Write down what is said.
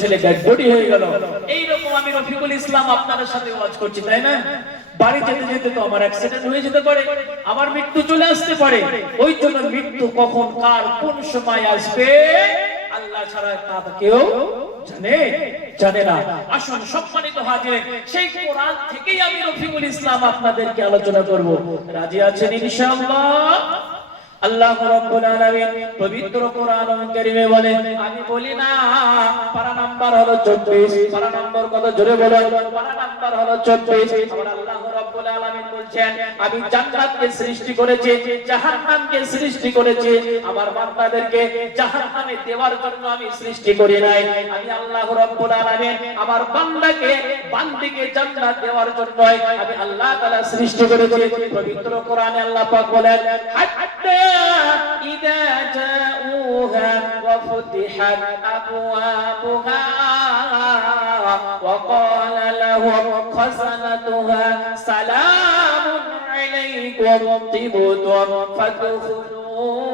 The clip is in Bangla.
ছেলে বডি হয়ে গেল। এইরকম আমি রফিকুল ইসলাম আপনাদের সাথে ওয়াজ করছি, তাই না? বাড়ি যেতে যেতে তো আমার অ্যাক্সিডেন্ট হয়ে যেতে পারে আমার মৃত্যু চলে আসতে পারে। ওই জন্য মৃত্যু কখন, কার, কোন সময় আসবে, আল্লাহ ছাড়া তা কেউ জানে জানে না। আসুন সম্মানিত হাজির, সেই কোরআন থেকেই আমি রফিকুল ইসলাম আপনাদেরকে আলোচনা করব। রাজি আছেন ইনশাআল্লাহ? আল্লাহ রাব্বুল আলামিন পবিত্র কোরআন কারীমে বলে আমি বলি না পারা নাম্বার হলো 24 পারা নাম্বার কত জোরে বলেন? পারা নাম্বার হলো 24 আমার আল্লাহ রাব্বুল আলামিন বলছেন আমি জান্নাতকে সৃষ্টি করেছি জাহান্নামকে সৃষ্টি করেছি। আমার বান্দাদেরকে জাহান্নামে দেওয়ার জন্য আমি সৃষ্টি করি নাই। আমি আল্লাহ রাব্বুল আলামিন আমার বান্দাকে বান্দিকে জান্নাত দেওয়ার জন্য আমি আল্লাহ তাআলা সৃষ্টি করেছি। পবিত্র কোরআনে আল্লাহ পাক বলেন হাত্তা وفتحت أبوابها وقال لهم خزنتها سلام عليكم. طبتم فادخلوا